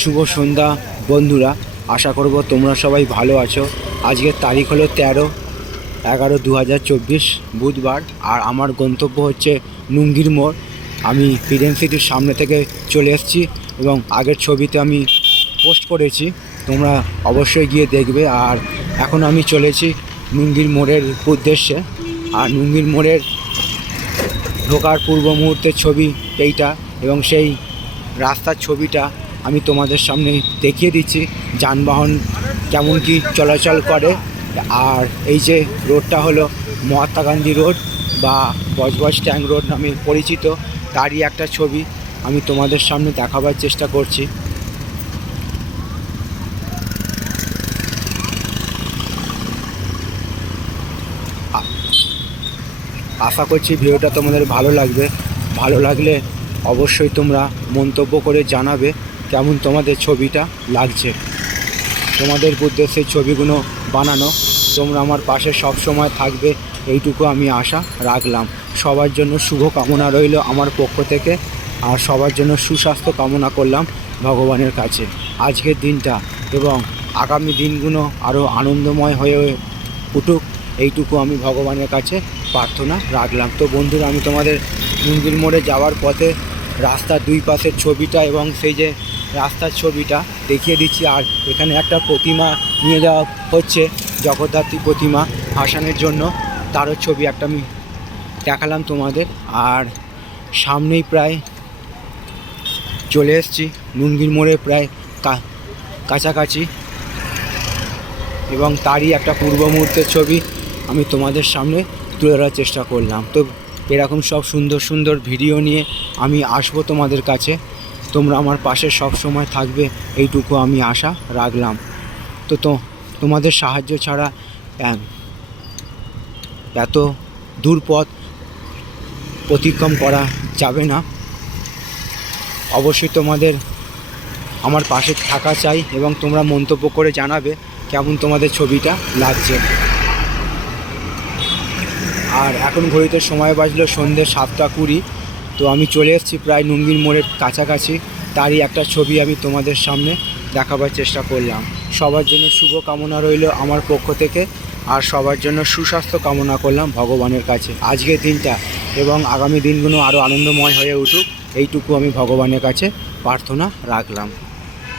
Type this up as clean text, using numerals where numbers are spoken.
শুভ সন্ধ্যা বন্ধুরা, আশা করব তোমরা সবাই ভালো আছো। আজকের তারিখ হলো 13/11/2024 বুধবার, আর আমার গন্তব্য হচ্ছে নুঙ্গির মোড়। আমি ফিডেন সিটির সামনে থেকে চলে এসেছি এবং আগের ছবিতে আমি পোস্ট করেছি, তোমরা অবশ্যই গিয়ে দেখবে। আর এখন আমি চলেছি নুঙ্গির মোড়ের উদ্দেশ্যে। আর নুঙ্গির মোড়ের ঢোকার পূর্ব মুহূর্তের ছবি এইটা, এবং সেই রাস্তার ছবিটা আমি তোমাদের সামনে দেখিয়ে দিচ্ছি যানবাহন কেমন কি চলাচল করে। আর এই যে রোডটা হলো মহাত্মা গান্ধী রোড বা বজবজ ট্যাঙ্ক রোড নামে পরিচিত, তারই একটা ছবি আমি তোমাদের সামনে দেখাবার চেষ্টা করছি। আশা করছি ভিডিওটা তোমাদের ভালো লাগবে। ভালো লাগলে অবশ্যই তোমরা মন্তব্য করে জানাবে কেমন তোমাদের ছবিটা লাগছে। তোমাদের উদ্দেশ্যে ছবিগুলো বানানো, তোমরা আমার পাশে সব সময় থাকবে এইটুকু আমি আশা রাখলাম। সবার জন্য শুভ কামনা রইল আমার পক্ষ থেকে, আর সবার জন্য সুস্বাস্থ্য কামনা করলাম ভগবানের কাছে আজকের দিনটা, এবং আগামী দিনগুলো আরও আনন্দময় হয়ে উঠুক এইটুকু আমি ভগবানের কাছে প্রার্থনা রাখলাম। তো বন্ধুরা, আমি তোমাদের নুঙ্গির মোড়ে যাওয়ার পথে রাস্তার দুই পাশের ছবিটা এবং সেই যে রাস্তার ছবিটা দেখিয়ে দিচ্ছি। আর এখানে একটা প্রতিমা নিয়ে যাওয়া হচ্ছে, জগদ্ধাত্রী প্রতিমা ভাসানের জন্য, তারও ছবি একটা আমি দেখালাম তোমাদের। আর সামনেই প্রায় চলে এসেছি নুঙ্গির মোড়ে, প্রায় কাছাকাছি, এবং তারই একটা পূর্ব মুহূর্তের ছবি আমি তোমাদের সামনে তুলে ধরার চেষ্টা করলাম। তো এরকম সব সুন্দর সুন্দর ভিডিও নিয়ে আমি আসবো তোমাদের কাছে, তোমরা আমার পাশে সব সময় থাকবে এইটুকু আমি আশা রাখলাম। তো তোমাদের সাহায্য ছাড়া এত দূর পথ অতিক্রম করা যাবে না। অবশ্যই তোমাদের আমার পাশে থাকা চাই, এবং তোমরা মন্তব্য করে জানাবে কেমন তোমাদের ছবিটা লাগছে। আর এখন ঘড়িতে সময় বাজলো সন্ধ্যে 7:20। তো আমি চলে এসেছি প্রায় নুঙ্গির মোড়ের কাছাকাছি, তারই একটা ছবি আমি তোমাদের সামনে দেখাবার চেষ্টা করলাম। সবার জন্য শুভ কামনা রইল আমার পক্ষ থেকে, আর সবার জন্য সুস্বাস্থ্য কামনা করলাম ভগবানের কাছে আজকের দিনটা, এবং আগামী দিনগুলো আরও আনন্দময় হয়ে উঠুক এইটুকু আমি ভগবানের কাছে প্রার্থনা রাখলাম।